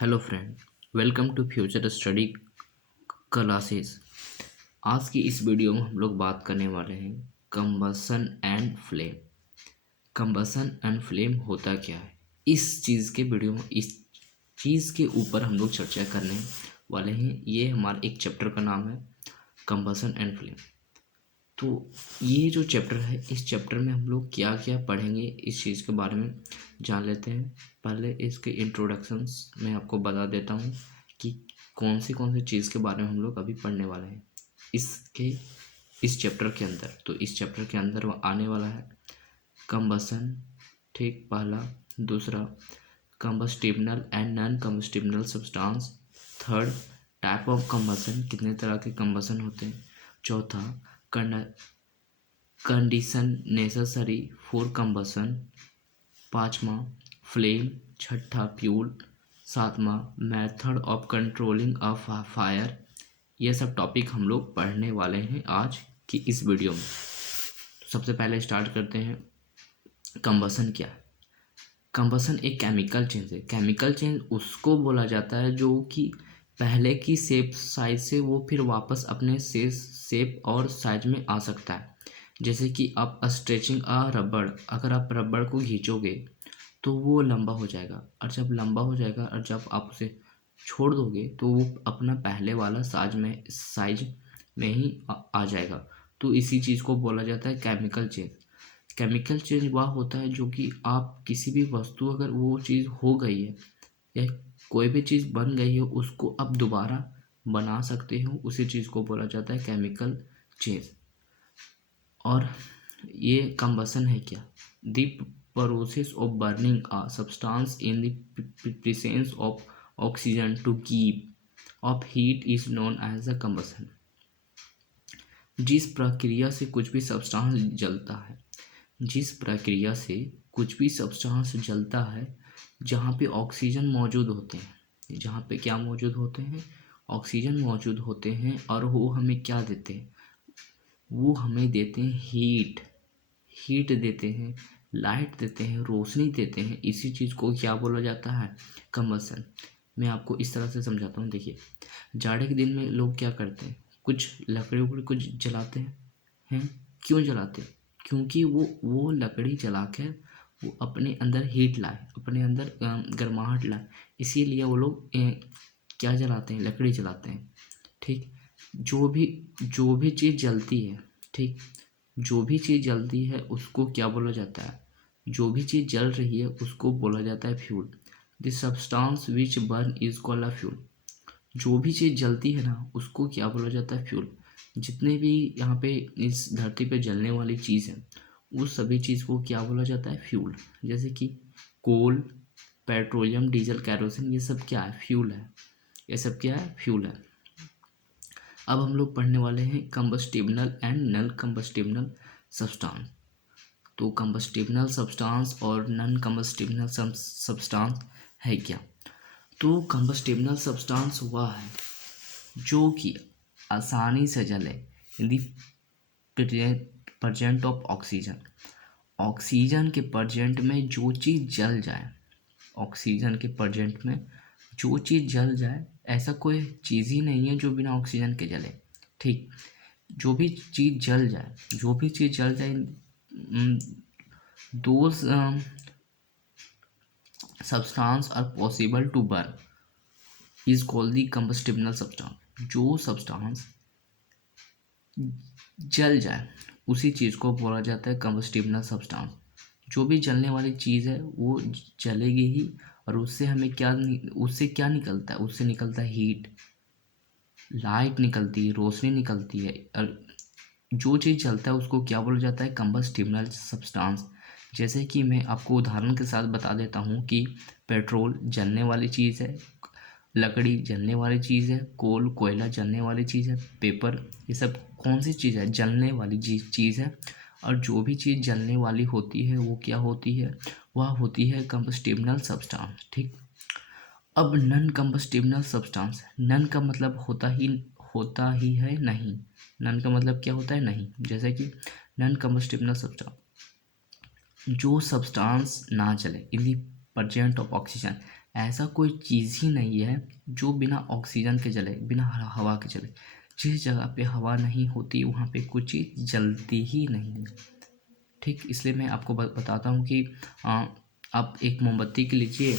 Hello friend, welcome to future study classes. आज की इस वीडियो में हम लोग बात करने वाले हैं combustion and flame. Combustion and flame होता क्या है, इस चीज़ के वीडियो में इस चीज़ के ऊपर हम लोग चर्चा करने वाले हैं। ये हमारे एक चैप्टर का नाम है कंबसन एंड फ्लेम। तो ये जो चैप्टर है, इस चैप्टर में हम लोग क्या क्या पढ़ेंगे इस चीज़ के बारे में जान लेते हैं। पहले इसके इंट्रोडक्शंस में आपको बता देता हूँ कि कौन सी चीज़ के बारे में हम लोग अभी पढ़ने वाले हैं इस चैप्टर के अंदर। तो इस चैप्टर के अंदर वो आने वाला है कंबसन, ठीक, पहला। दूसरा, combustible and non combustible substance. Third, type of combustion, कितने तरह के कंबसन होते हैं। चौथा, कंडीशन नेसेसरी फॉर कंबसन। पाँचवा, फ्लेम। छठा, फ्यूल। सातवां, method of controlling of fire. ये सब टॉपिक हम लोग पढ़ने वाले हैं आज की इस वीडियो में। सबसे पहले स्टार्ट करते हैं, कंबसन क्या है। कंबसन एक केमिकल चेंज है। केमिकल चेंज उसको बोला जाता है जो कि पहले की शेप साइज से वो फिर वापस अपने शेप और साइज में आ सकता है। जैसे कि आप स्ट्रेचिंग रबड़, अगर आप रबड़ को खींचोगे तो वो लंबा हो जाएगा, और जब लंबा हो जाएगा और जब आप उसे छोड़ दोगे तो वो अपना पहले वाला साइज में ही आ जाएगा। तो इसी चीज़ को बोला जाता है केमिकल चेंज। केमिकल चेंज वह होता है जो कि आप किसी भी वस्तु, अगर वो चीज़ हो गई है या कोई भी चीज़ बन गई है, उसको आप दोबारा बना सकते हो, उसी चीज़ को बोला जाता है केमिकल चेंज। और ये कंबसन है क्या, the process of burning a substance in the presence of oxygen to give off heat is known as a combustion. जिस प्रक्रिया से कुछ भी सब्सटेंस जलता है, जिस प्रक्रिया से कुछ भी सब्सटेंस जलता है, जहाँ पे ऑक्सीजन मौजूद होते हैं, जहाँ पे क्या मौजूद होते हैं, ऑक्सीजन मौजूद होते हैं, और वो हमें क्या देते हैं, वो हमें देते हैं हीट देते हैं, लाइट देते हैं, रोशनी देते हैं। इसी चीज़ को क्या बोला जाता है, कंबसन। मैं आपको इस तरह से समझाता हूँ। देखिए, जाड़े के दिन में लोग क्या करते हैं, कुछ लकड़ी उकड़ी कुछ जलाते हैं। क्यों जलाते हैं? क्योंकि वो लकड़ी जला कर वो अपने अंदर हीट लाए, अपने अंदर गर्माहट लाए, इसीलिए वो लोग क्या जलाते हैं, लकड़ी जलाते हैं। ठीक, जो भी चीज़ जलती है, ठीक, जो भी चीज़ जलती है उसको क्या बोला जाता है, जो भी चीज़ जल रही है उसको बोला जाता है fuel. The substance which burn is called a fuel. जो भी चीज़ जलती है ना, उसको क्या बोला जाता है, फ्यूल। जितने भी यहाँ पे इस धरती पे जलने वाली चीज़ है, उस सभी चीज़ को क्या बोला जाता है, फ्यूल। जैसे कि कोल, पेट्रोलियम, डीजल, कैरोसिन, ये सब क्या है, फ्यूल है। ये सब क्या है, फ्यूल है। अब हम लोग पढ़ने वाले हैं combustible and non combustible substance. तो कंबस्टिबल सब्सटेंस और नॉन कंबस्टिबल सब्सटेंस है क्या। तो कंबस्टिबल सब्सटेंस वह है जो कि आसानी से जले इन दी प्रजेंट ऑफ ऑक्सीजन। ऑक्सीजन के प्रजेंट में जो चीज़ जल जाए, ऑक्सीजन के प्रजेंट में जो चीज़ जल जाए, ऐसा कोई चीज़ ही नहीं है जो बिना ऑक्सीजन के जले। ठीक, जो भी चीज़ जल जाए, जो भी चीज़ जल जाए, those substance are possible to burn is called the combustible substance. जो सब्सटेंस जल जाए उसी चीज़ को बोला जाता है कंबस्टिबल सब्सटेंस। जो भी जलने वाली चीज़ है वो जलेगी ही, और उससे हमें उससे क्या निकलता है, उससे निकलता है हीट, लाइट निकलती है, रोशनी निकलती है। और जो चीज़ जलता है उसको क्या बोला जाता है, कंबस्टिबल सब्सटेंस। जैसे कि मैं आपको उदाहरण के साथ बता देता हूँ कि पेट्रोल जलने वाली चीज़ है, लकड़ी जलने वाली चीज़ है, कोयला जलने वाली चीज़ है, पेपर, ये सब कौन सी चीज़ है, जलने वाली चीज़ है। और जो भी चीज़ जलने वाली होती है वो क्या होती है, वह होती है कंबस्टिबल सब्सटेंस। ठीक, अब नॉन कंबस्टिबल सब्सटेंस, नॉन का मतलब होता ही है नहीं। नॉन का मतलब क्या होता है, नहीं। जैसे कि नॉन कंबस्टिबल सब्सटेंस, जो सब्सटेंस ना चले इन दी प्रजेंट ऑफ ऑक्सीजन, ऐसा कोई चीज़ ही नहीं है जो बिना ऑक्सीजन के जले, बिना हवा के जले। जिस जगह पे हवा नहीं होती वहाँ पे कुछ चीज़ जलती ही नहीं है। ठीक, इसलिए मैं आपको बताता हूँ कि आप एक मोमबत्ती के लीजिए।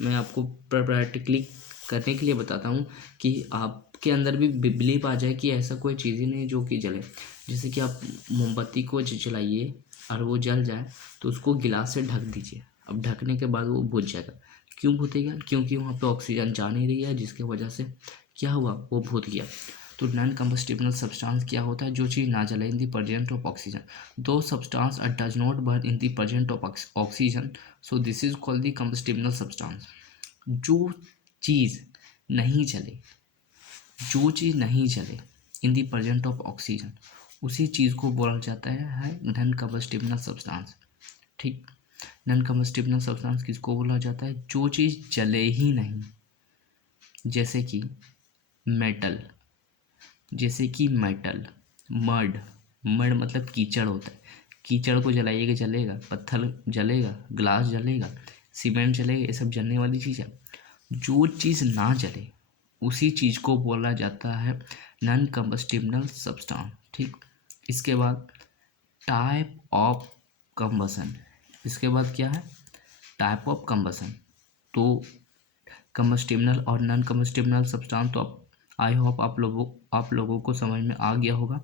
मैं आपको प्रैक्टिकली करने के लिए बताता हूँ कि आपके अंदर भी बिलीव आ जाए कि ऐसा कोई चीज़ ही नहीं जो कि जले। जैसे कि आप मोमबत्ती को जलाइए और वो जल जाए तो उसको गिलास से ढक दीजिए। अब ढकने के बाद वो बुझ जाएगा। क्यों बुझेगा? क्योंकि वहाँ पे ऑक्सीजन जा नहीं रही है, जिसकी वजह से क्या हुआ, वो बुझ गया। तो नॉन कंबस्टिबल सब्सटेंस क्या होता है? जो चीज़ ना जले in the presence of oxygen. Though substance does not burn in the presence of oxygen, so this is called the combustible substance. जो चीज़ नहीं जले, जो चीज़ नहीं जले in the presence of oxygen, उसी चीज़ को बोला जाता है नॉन कंबस्टिबल सब्सटेंस। ठीक, नॉन कंबस्टिबल सब्सटेंस किसको बोला जाता है? जो चीज़ जले ही नहीं। जैसे कि मेटल, जैसे कि मेटल, मड, मड मतलब कीचड़ होता है। कीचड़ को जलाइएगा जलेगा, पत्थर जलेगा, ग्लास जलेगा, सीमेंट जलेगा, ये सब जलने वाली चीज़ है। जो चीज़ ना जले उसी चीज़ को बोला जाता है नॉन कंबस्टिबल सब्सटेंस। ठीक, इसके बाद टाइप ऑफ कंबसन। इसके बाद क्या है? Type of combustion. तो कंबस्टिबल और नॉन कंबस्टिबल सब्सटेंस तो आई होप आप लोगों को समझ में आ गया होगा।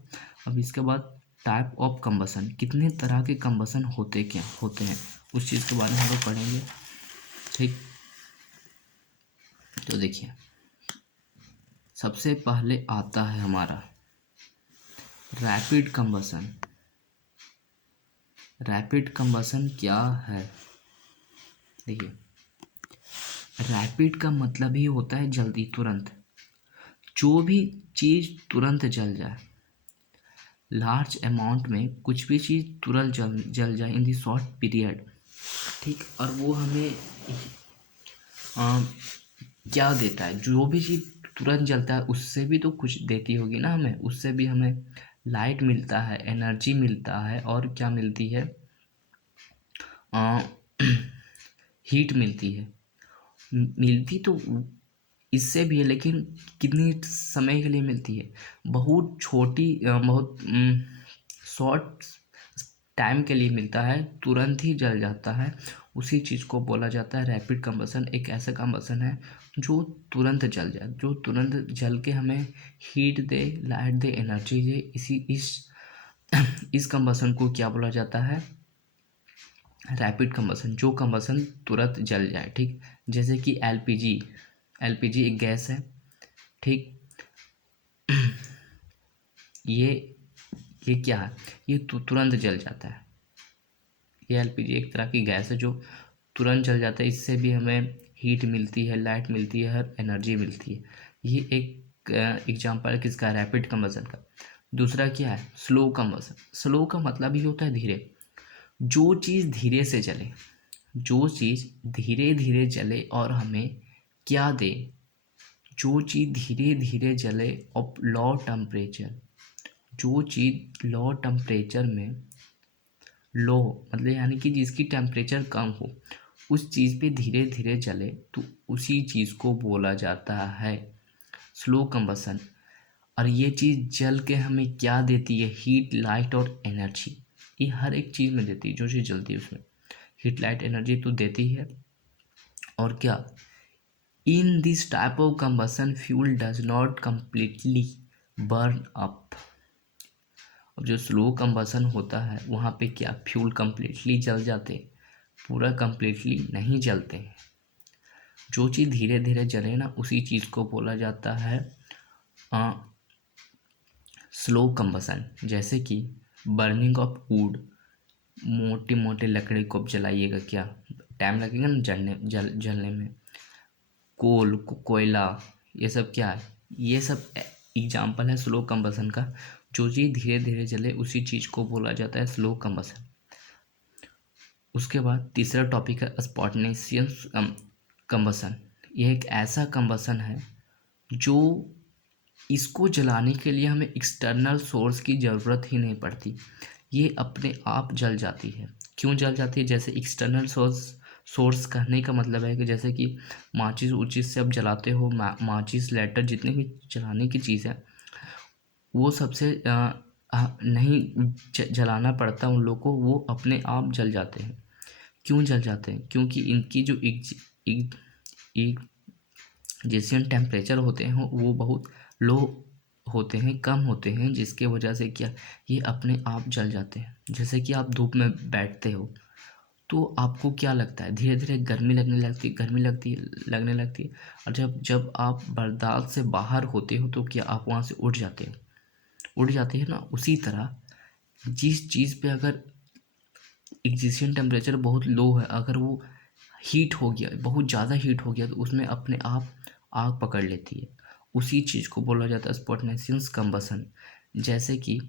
अब इसके बाद टाइप ऑफ कंबसन, कितने तरह के कंबसन होते हैं उस चीज़ के बारे में हम लोग पढ़ेंगे। ठीक, तो देखिए सबसे पहले आता है हमारा रैपिड कंबसन। रैपिड कंबसन क्या है? देखिए, रैपिड का मतलब ही होता है जल्दी, तुरंत। जो भी चीज़ तुरंत जल जाए, लार्ज अमाउंट में कुछ भी चीज़ तुरंत जल जाए इन दी शॉर्ट पीरियड। ठीक, और वो हमें क्या देता है? जो भी चीज़ तुरंत जलता है उससे भी तो कुछ देती होगी ना हमें। उससे भी हमें लाइट मिलता है, एनर्जी मिलता है, और क्या मिलती है? हीट मिलती है। मिलती तो इससे भी है, लेकिन कितनी समय के लिए मिलती है? बहुत छोटी, बहुत शॉर्ट टाइम के लिए मिलता है, तुरंत ही जल जाता है। उसी चीज़ को बोला जाता है रैपिड कंबसन। एक ऐसा कंबसन है जो तुरंत जल जाए, जो तुरंत जल के हमें हीट दे, लाइट दे, एनर्जी दे। इस कंबसन को क्या बोला जाता है? Rapid combustion. जो कंबसन तुरंत जल जाए। ठीक, जैसे कि एलपीजी एक गैस है। ठीक, ये क्या है? ये तुरंत जल जाता है। ये एलपीजी एक तरह की गैस है जो तुरंत जल जाता है। इससे भी हमें हीट मिलती है, लाइट मिलती है, एनर्जी मिलती है। ये एक एग्जांपल है किसका? रैपिड कंबसन का। दूसरा क्या है? Slow combustion. स्लो का मतलब ही होता है धीरे। जो चीज़ धीरे से जले, जो चीज़ धीरे धीरे जले और हमें क्या दे? जो चीज़ धीरे धीरे जले और लो टेम्परेचर, जो चीज़ लो टेम्परेचर में, लो मतलब यानी कि जिसकी टेम्परेचर कम हो, उस चीज़ पे धीरे धीरे जले तो उसी चीज़ को बोला जाता है स्लो कंबसन। और ये चीज़ जल के हमें क्या देती है? हीट, लाइट और एनर्जी। ये हर एक चीज़ में देती है, जो चीज़ जलती है उसमें हीट, लाइट, एनर्जी तो देती है। और क्या? In this type of combustion fuel does not completely burn up. अब जो स्लो कंबसन होता है वहाँ पे क्या फ्यूल कंप्लीटली जल जाते? पूरा कंप्लीटली नहीं जलते हैं। जो चीज़ धीरे धीरे जले ना, उसी चीज़ को बोला जाता है स्लो कंबसन। जैसे कि बर्निंग ऑफ वुड, मोटे मोटे लकड़ी को आप जलाइएगा, क्या टाइम लगेगा ना जलने में। कोयला, ये सब क्या है? ये सब एग्जाम्पल है स्लो कंबसन का। जो चीज़ धीरे धीरे जले उसी चीज़ को बोला जाता है स्लो कंबसन। उसके बाद तीसरा टॉपिक है स्पॉन्टेनियस कंबसन। यह एक ऐसा कंबसन है जो इसको जलाने के लिए हमें एक्सटर्नल सोर्स की ज़रूरत ही नहीं पड़ती। ये अपने आप जल जाती है। क्यों जल जाती है? जैसे एक्सटर्नल सोर्स कहने का मतलब है कि जैसे कि माचिस उचिस से आप जलाते हो, माचिस लाइटर जितने भी जलाने की चीज़ है वो सबसे नहीं जलाना पड़ता उन लोग को, वो अपने आप जल जाते हैं। क्यों जल जाते हैं? क्योंकि इनकी जो इग्निशन टेम्परेचर होते हैं वो बहुत लो होते हैं, कम होते हैं, जिसके वजह से क्या ये अपने आप जल जाते हैं। जैसे कि आप धूप में बैठते हो तो आपको क्या लगता है, धीरे धीरे गर्मी लगने लगती है, और जब जब आप बर्दाश्त से बाहर होते हो तो क्या आप वहाँ से उठ जाते हैं ना। उसी तरह जिस चीज़ पे अगर एग्जिस्टिंग टेम्परेचर बहुत लो है, अगर वो हीट हो गया, बहुत ज़्यादा हीट हो गया, तो उसमें अपने आप आग पकड़ लेती है। उसी चीज़ को बोला जाता है स्पॉन्टेनियस कंबसन। जैसे कि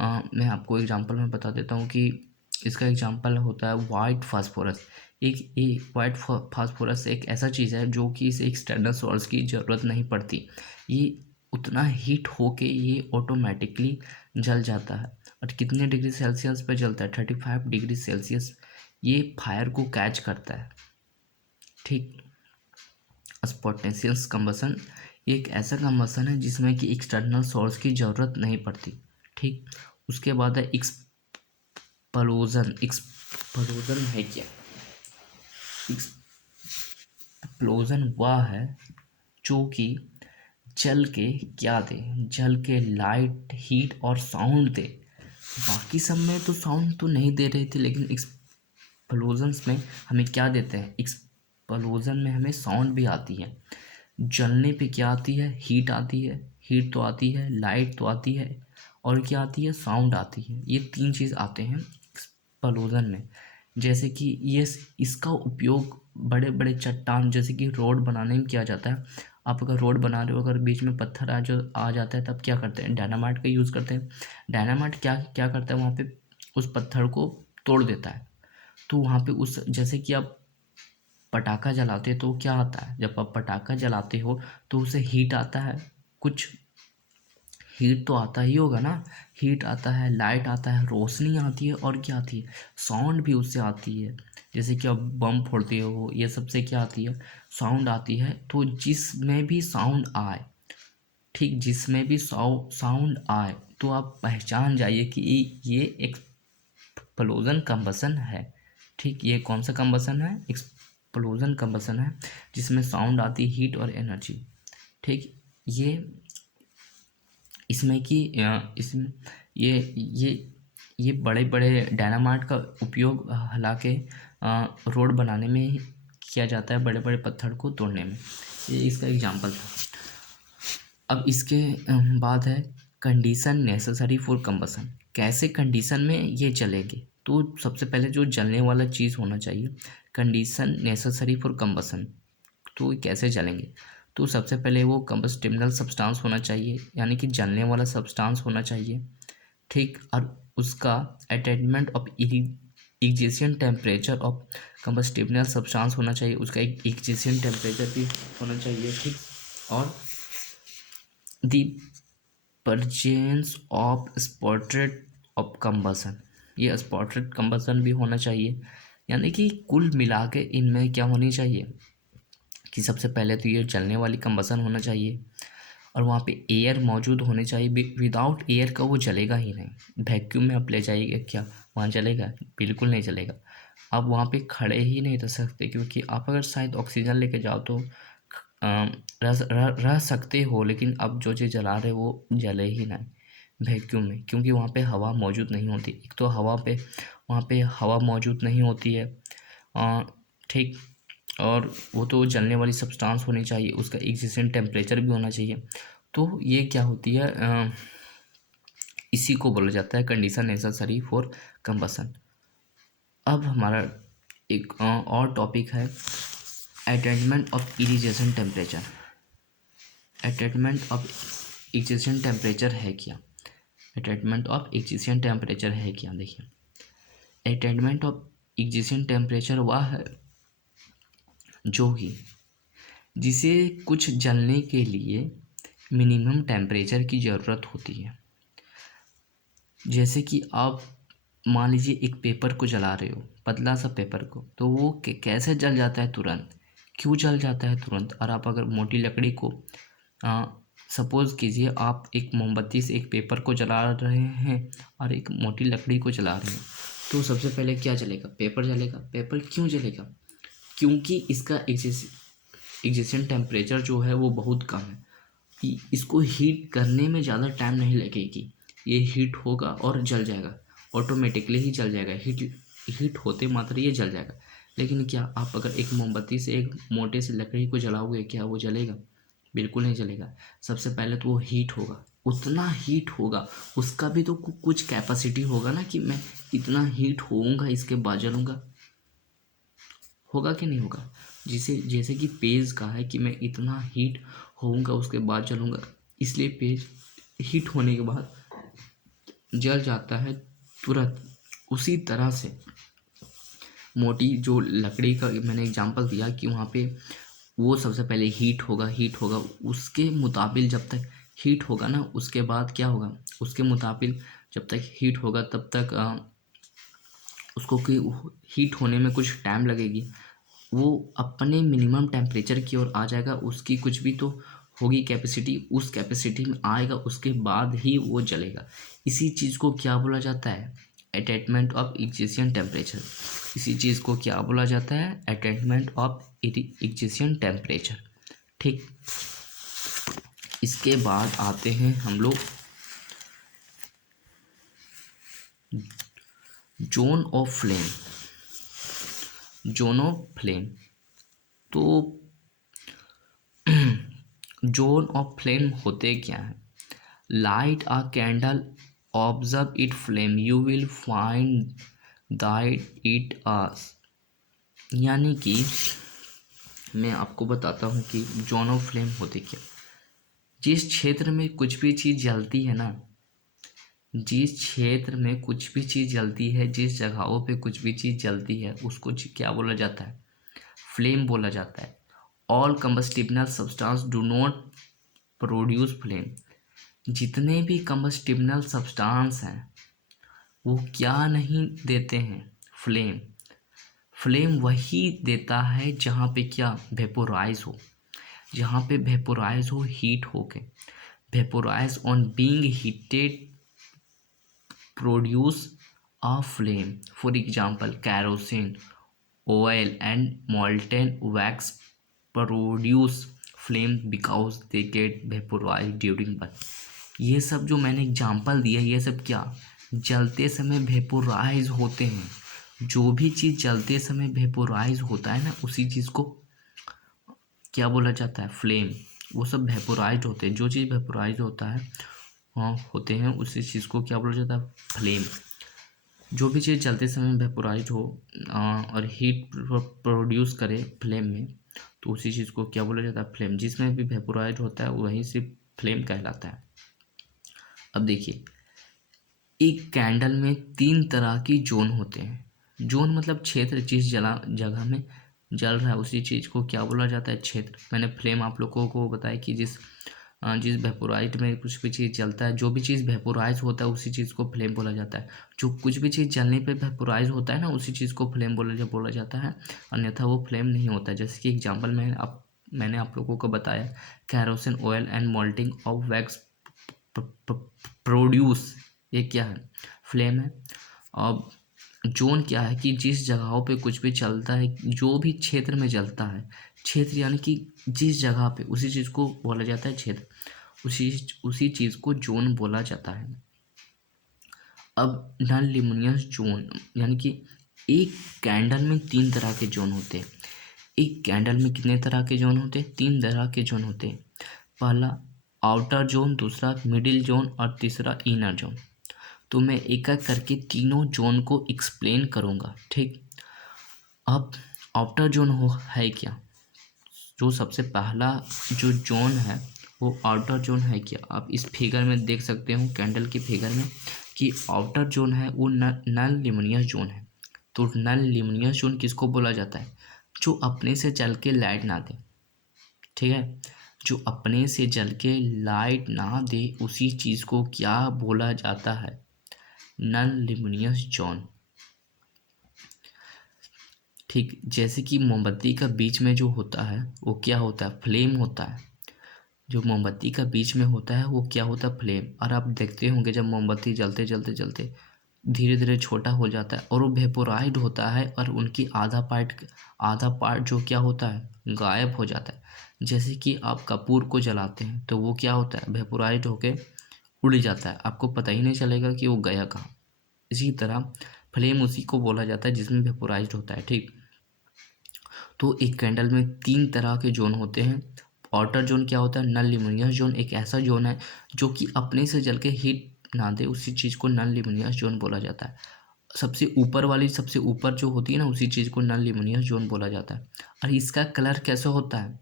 मैं आपको एग्जांपल में बता देता हूँ कि इसका एग्जांपल होता है वाइट फास्फोरस। एक वाइट फास्फोरस एक ऐसा चीज़ है जो कि इसे एक्सटर्नल सोर्स की ज़रूरत नहीं पड़ती, ये उतना हीट होके ये ऑटोमेटिकली जल जाता है। और कितने डिग्री सेल्सियस पे जलता है? 35 डिग्री सेल्सियस ये फायर को कैच करता है। ठीक। स्पॉन्टेनियस कंबसन एक ऐसा कंबसन है जिसमें कि एक्सटर्नल सोर्स की ज़रूरत नहीं पड़ती। ठीक। उसके बाद है एक्सप्लोजन। एक्सप्लोजन है क्या? एक्सप्लोजन वह है जो कि जल के क्या दे, जल के लाइट, हीट और साउंड दे। बाकी सब में तो साउंड तो नहीं दे रही थी, लेकिन एक्सप्लोजन्स में हमें क्या देते हैं? एक्सप्लोजन में हमें साउंड भी आती है। जलने पे क्या आती है? हीट आती है, हीट तो आती है, लाइट तो आती है, और क्या आती है? साउंड आती है। ये तीन चीज़ आते हैं एक्सप्लोजन में। जैसे कि ये इसका उपयोग बड़े बड़े चट्टान जैसे कि रोड बनाने में किया जाता है। आप अगर रोड बना रहे हो, अगर बीच में पत्थर आ जाता है, तब क्या करते हैं? डायनामाइट का यूज़ करते हैं। डायनामाइट क्या क्या करता है? वहाँ पे उस पत्थर को तोड़ देता है। तो वहाँ पे उस जैसे कि आप पटाखा जलाते तो क्या आता है? जब आप पटाखा जलाते हो तो उसे हीट आता है, कुछ हीट तो आता ही होगा ना। हीट आता है, लाइट आता है, रोशनी आती है, और क्या आती है? साउंड भी उससे आती है। जैसे कि आप बम फोड़ते हो, ये सबसे क्या आती है? साउंड आती है। तो जिसमें भी साउंड आए, ठीक, जिसमें भी साउंड आए तो आप पहचान जाइए कि ये एक्सप्लोजन कंबसन है। ठीक। ये कौन सा कंबसन है? एक्सप्लोजन कंबसन है, जिसमें साउंड आती, हीट और एनर्जी। ठीक। ये इसमें कि इसमें ये बड़े बड़े डायनामाइट का उपयोग हालांकि रोड बनाने में किया जाता है, बड़े बड़े पत्थर को तोड़ने में। ये इसका एग्जांपल था। अब इसके बाद है कंडीशन नेसेसरी फॉर कंबसन। कैसे कंडीशन में ये जलेंगे? तो सबसे पहले जो जलने वाला चीज़ होना चाहिए, कंडीशन नेसेसरी फॉर कंबसन, तो कैसे जलेंगे? तो सबसे पहले वो कंबस्टिबल सब्सटेंस होना चाहिए, यानी कि जलने वाला सब्सटेंस होना चाहिए। ठीक। और उसका attainment of ignition temperature of combustible substance होना चाहिए, उसका एक इग्निशन टेम्परेचर भी होना चाहिए। ठीक। और the presence of spotted of combustion, ये स्पॉटेड कंबसन भी होना चाहिए। यानी कि कुल मिला के इनमें क्या होनी चाहिए कि सबसे पहले तो ये जलने वाली कंबसन होना चाहिए, और वहाँ पे एयर मौजूद होने चाहिए। विदाउट एयर का वो जलेगा ही नहीं। वैक्यूम में आप ले जाइए, क्या वहाँ जलेगा? बिल्कुल नहीं जलेगा। आप वहाँ पे खड़े ही नहीं रह सकते, क्योंकि आप अगर शायद ऑक्सीजन लेके जाओ तो रह सकते हो, लेकिन अब जो चीज़ जला रहे वो जले ही नहीं वैक्यूम में, क्योंकि वहाँ पे हवा मौजूद नहीं होती। एक तो वहाँ पे हवा मौजूद नहीं होती है। ठीक। और वो तो जलने वाली सब्सटेंस होनी चाहिए, उसका एग्जिस्टेंट टेम्परेचर भी होना चाहिए। तो ये क्या होती है, इसी को बोला जाता है कंडीशन नेसेसरी फॉर कंबसन। अब हमारा एक और टॉपिक है attainment of ignition temperature. Attainment of ignition temperature है क्या? अटेनमेंट ऑफ इग्निशन टेम्परेचर है क्या? देखिए, अटेनमेंट ऑफ इग्निशन टेम्परेचर वह है जो कि जिसे कुछ जलने के लिए मिनिमम टेम्परेचर की ज़रूरत होती है। जैसे कि आप मान लीजिए एक पेपर को जला रहे हो, पतला सा पेपर को, तो वो कैसे जल जाता है तुरंत, क्यों जल जाता है तुरंत। और आप अगर मोटी लकड़ी को सपोज़ कीजिए आप एक मोमबत्ती से एक पेपर को जला रहे हैं और एक मोटी लकड़ी को जला रहे हैं, तो सबसे पहले क्या जलेगा, पेपर जलेगा। पेपर क्यों जलेगा, क्योंकि इसका एग्जिस्टेंट टेम्परेचर जो है वो बहुत कम है। इसको हीट करने में ज़्यादा टाइम नहीं लगेगी, ये हीट होगा और जल जाएगा, ऑटोमेटिकली ही जल जाएगा, हीट होते मात्र ये जल जाएगा। लेकिन क्या आप अगर एक मोमबत्ती से एक मोटे से लकड़ी को जलाओगे, क्या वो जलेगा, बिल्कुल नहीं जलेगा। सबसे पहले तो वो हीट होगा, उतना हीट होगा, उसका भी तो कुछ कैपेसिटी होगा ना, कि मैं इतना हीट होऊंगा इसके बाद जलूंगा, होगा कि नहीं होगा। जैसे कि पेज का है कि मैं इतना हीट होऊंगा उसके बाद जलूंगा, इसलिए पेज हीट होने के बाद जल जाता है तुरंत। उसी तरह से मोटी जो लकड़ी का मैंने एग्जांपल दिया कि वहाँ पे वो सबसे पहले हीट होगा, उसके मुताबिक जब तक हीट होगा ना, उसके बाद क्या होगा, उसके मुताबिक जब तक हीट होगा तब तक उसको कि हीट होने में कुछ टाइम लगेगी, वो अपने मिनिमम टेम्परेचर की ओर आ जाएगा, उसकी कुछ भी तो होगी कैपेसिटी, उस कैपेसिटी में आएगा, उसके बाद ही वो जलेगा। इसी चीज़ को क्या बोला जाता है, अटैचमेंट ऑफ एक्जिस्टेंट टेम्परेचर। इसी चीज़ को क्या बोला जाता है, अटैचमेंट ऑफ एक्जिस्टेंट टेम्परेचर। ठीक, इसके बाद आते हैं हम लोग zone of flame. Zone of flame, तो जोन ऑफ फ्लेम होते क्या है, light a candle, observe it flame, you will find that it यानी कि मैं आपको बताता हूँ कि जोन ऑफ फ्लेम होते क्या। जिस क्षेत्र में कुछ भी चीज़ जलती है ना, जिस क्षेत्र में कुछ भी चीज़ जलती है, जिस जगहों पे कुछ भी चीज़ जलती है, उसको क्या बोला जाता है, फ्लेम बोला जाता है। All combustible substance do not produce flame. जितने भी कंबस्टिबल सब्सटेंस हैं वो क्या नहीं देते हैं, फ्लेम। फ्लेम वही देता है जहाँ पे क्या, वेपोराइज हो, जहाँ पे वेपोराइज हो, हीट हो के, vaporise on being heated produce a flame. For example kerosene, oil and molten wax produce flame because they get vaporized during burn। ये सब जो मैंने एग्जांपल दिया, ये सब क्या, जलते समय वेपोराइज होते हैं। जो भी चीज़ जलते समय वेपोराइज होता है ना, उसी चीज़ को क्या बोला जाता है, फ्लेम। वो सब वेपोराइज होते हैं, जो चीज़ वेपोराइज होता है होते हैं, उसी चीज़ को क्या बोला जाता है, फ्लेम। जो भी चीज़ जलते समय वेपोराइज हो और हीट प्रोड्यूस करे फ्लेम में, तो उसी चीज़ को क्या बोला जाता है, फ्लेम। जिसमें भी वेपोराइज होता है वहीं से फ्लेम कहलाता है। अब देखिए, एक कैंडल में 3 तरह की जोन होते हैं। जोन मतलब क्षेत्र, जिस जगह में जल रहा है उसी चीज़ को क्या बोला जाता है, क्षेत्र। मैंने फ्लेम आप लोगों को बताया कि जिस वेपोराइज में कुछ भी चीज़ जलता है, जो भी चीज़ वेपोराइज होता है उसी चीज़ को फ्लेम बोला जाता है। जो कुछ भी चीज़ जलने पे वेपोराइज होता है ना, उसी चीज़ को फ्लेम बोला जाता है, अन्यथा वो फ्लेम नहीं होता है। जैसे कि एग्जांपल मैंने आप लोगों को बताया, kerosene oil and melting of wax produce, ये क्या है, फ्लेम है। अब जोन क्या है कि जिस जगहों पे कुछ भी चलता है, जो भी क्षेत्र में जलता है, क्षेत्र यानी कि जिस जगह पे, उसी चीज़ को बोला जाता है क्षेत्र, उसी चीज़ को जोन बोला जाता है। अब नॉन ल्यूमिनस जोन, यानी कि एक कैंडल में 3 तरह के जोन होते हैं। एक कैंडल में कितने तरह के जोन होते हैं, 3 तरह के जोन होते हैं। पहला आउटर जोन, दूसरा मिडिल जोन और तीसरा इनर जोन। तो मैं एक एक करके तीनों जोन को एक्सप्लेन करूँगा, ठीक। अब आउटर जोन है क्या, जो सबसे पहला जो जोन है वो आउटर जोन है क्या। आप इस फिगर में देख सकते हो, कैंडल के फिगर में, कि आउटर जोन है वो नॉन ल्यूमिनस जोन है। तो नॉन ल्यूमिनस जोन किसको बोला जाता है, जो अपने से जल के लाइट ना दे, ठीक है। जो अपने से जल के लाइट ना दे, उसी चीज़ को क्या बोला जाता है, नॉन ल्यूमिनस जोन। ठीक, जैसे कि मोमबत्ती का बीच में जो होता है वो क्या होता है, फ्लेम होता है। जो मोमबत्ती का बीच में होता है वो क्या होता है, फ्लेम। और आप देखते होंगे जब मोमबत्ती जलते जलते जलते धीरे धीरे छोटा हो जाता है और वो वेपोराइज्ड होता है और उनकी आधा पार्ट जो क्या होता है, गायब हो जाता है। जैसे कि आप कपूर को जलाते हैं तो वो क्या होता है, वेपोराइज्ड होके उड़ जाता है, आपको पता ही नहीं चलेगा कि वो गया कहाँ। इसी तरह फ्लेम उसी को बोला जाता है जिसमें वेपोराइज्ड होता है। ठीक, तो एक कैंडल में 3 तरह के जोन होते हैं। आउटर जोन क्या होता है, नॉन ल्यूमिनियस जोन एक ऐसा जोन है जो कि अपने से जल के हीट ना दे, उसी चीज़ को नॉन ल्यूमिनियस जोन बोला जाता है। सबसे ऊपर जो होती है ना, उसी चीज़ को नॉन ल्यूमिनियस जोन बोला जाता है। और इसका कलर कैसा होता है,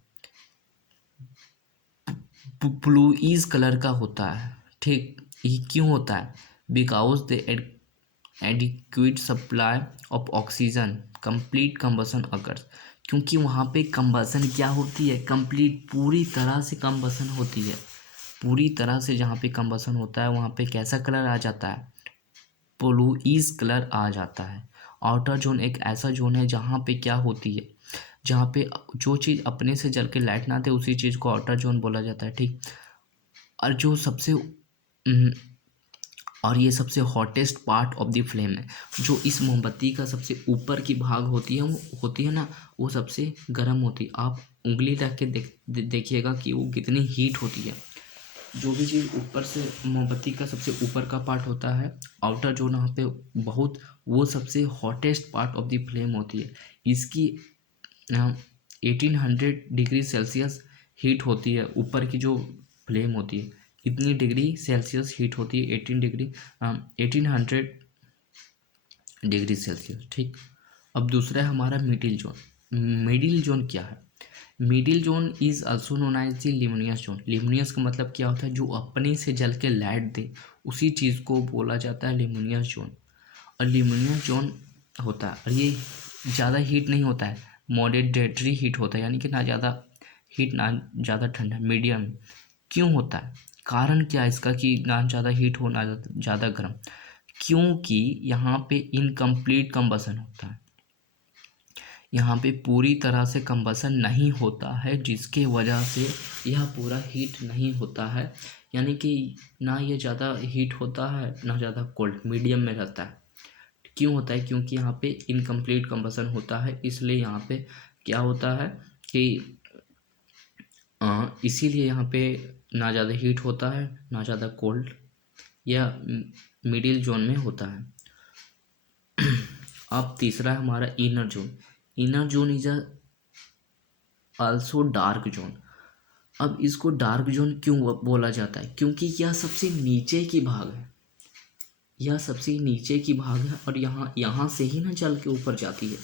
ब्लूइश कलर का होता है। ठीक, ये क्यों होता है, because the adequate supply of oxygen complete combustion occurs, क्योंकि वहाँ पे कंबसन क्या होती है, कंप्लीट पूरी तरह से कंबसन होती है। पूरी तरह से जहाँ पे कंबसन होता है वहाँ पे कैसा कलर आ जाता है, ब्लूइश कलर आ जाता है। आउटर जोन एक ऐसा जोन है जहाँ पे क्या होती है, जहाँ पे जो चीज़ अपने से जल के लाइट ना आते उसी चीज़ को आउटर जोन बोला जाता है। ठीक, और जो सबसे और ये सबसे hottest part of the flame है। जो इस मोमबत्ती का सबसे ऊपर की भाग होती है वो होती है ना, वो सबसे गर्म होती है। आप उंगली रख के देखिएगा कि वो कितनी हीट होती है। जो भी चीज़ ऊपर से मोमबत्ती का सबसे ऊपर का पार्ट होता है, आउटर जो यहाँ पे बहुत, वो सबसे hottest part of the flame होती है। इसकी 1800 डिग्री सेल्सियस हीट होती है। ऊपर की जो फ्लेम होती है कितनी डिग्री सेल्सियस हीट होती है, 1800 डिग्री सेल्सियस। ठीक, अब दूसरा है हमारा मिडिल जोन। मिडिल जोन क्या है, middle zone is also known as the luminous zone. Luminous का मतलब क्या होता है, जो अपने से जल के लाइट दे उसी चीज़ को बोला जाता है ल्यूमिनियस जोन। और ल्यूमिनियस जोन होता है और ये ज़्यादा हीट नहीं होता है, मॉडरेटरी हीट होता है, यानी कि ना ज़्यादा हीट ना ज़्यादा ठंडा, मीडियम। क्यों होता है, कारण क्या है इसका कि ना ज़्यादा हीट हो ना ज़्यादा गर्म, क्योंकि यहाँ पे इनकम्प्लीट कंबसन होता है। यहाँ पे पूरी तरह से कंबसन नहीं होता है, जिसके वजह से यह पूरा हीट नहीं होता है। यानी कि ना ये ज़्यादा हीट होता है ना ज़्यादा कोल्ड, मीडियम में रहता है। क्यों होता है, क्योंकि यहाँ पे इनकम्प्लीट कंबसन होता है, इसलिए यहाँ पे क्या होता है कि इसीलिए यहाँ पे ना ज़्यादा हीट होता है ना ज़्यादा कोल्ड, या मिडिल जोन में होता है। अब तीसरा है हमारा inner zone. Inner zone is also dark zone. अब इसको डार्क जोन क्यों बोला जाता है, क्योंकि यह सबसे नीचे की भाग है, यह सबसे नीचे की भाग है और यहाँ से ही ना जल के ऊपर जाती है।